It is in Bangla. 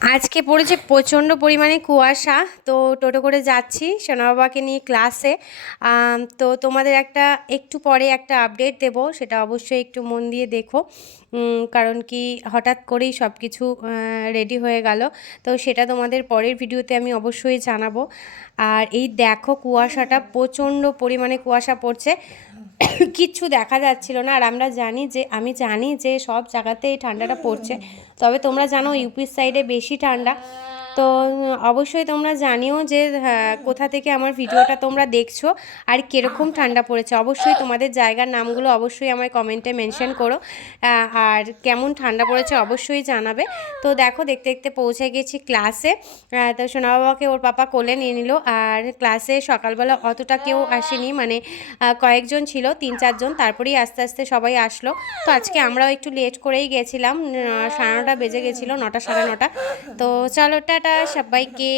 আজকে পড়েছে প্রচণ্ড পরিমাণে কুয়াশা। তো টোটো করে যাচ্ছি সোনা বাবাকে নিয়ে ক্লাসে। তো তোমাদের একটু পরে একটা আপডেট দেব, সেটা অবশ্যই একটু মন দিয়ে দেখো। কারণ কি হঠাৎ করেই সব কিছু রেডি হয়ে গেল, তো সেটা তোমাদের পরের ভিডিওতে আমি অবশ্যই জানাবো। আর এই দেখো কুয়াশাটা, প্রচণ্ড পরিমাণে কুয়াশা পড়ছে, কিচ্ছু দেখা যাচ্ছিল না। আর আমি জানি যে সব জায়গাতে এই ঠান্ডাটা পড়ছে, তবে তোমরা জানো ইউপির সাইডে বেশি ঠান্ডা। তো অবশ্যই তোমরা জানিও যে কোথা থেকে আমার ভিডিওটা তোমরা দেখছো আর কীরকম ঠান্ডা পড়েছে। অবশ্যই তোমাদের জায়গার নামগুলো অবশ্যই আমার কমেন্টে মেনশন করো, আর কেমন ঠান্ডা পড়েছে অবশ্যই জানাবে। তো দেখো দেখতে দেখতে পৌঁছে গেছি ক্লাসে। তো সোনা বাবাকে ওর পাপা কোলে নিয়ে নিল। আর ক্লাসে সকালবেলা অতটা কেউ আসেনি, মানে কয়েকজন ছিল, 3-4 জন, তারপরেই আস্তে আস্তে সবাই আসলো। তো আজকে আমরাও একটু লেট করেই গেছিলাম, 9:30 বেজে গেছিলো, 9টা 9:30। তো চলো টাটা সবাইকে।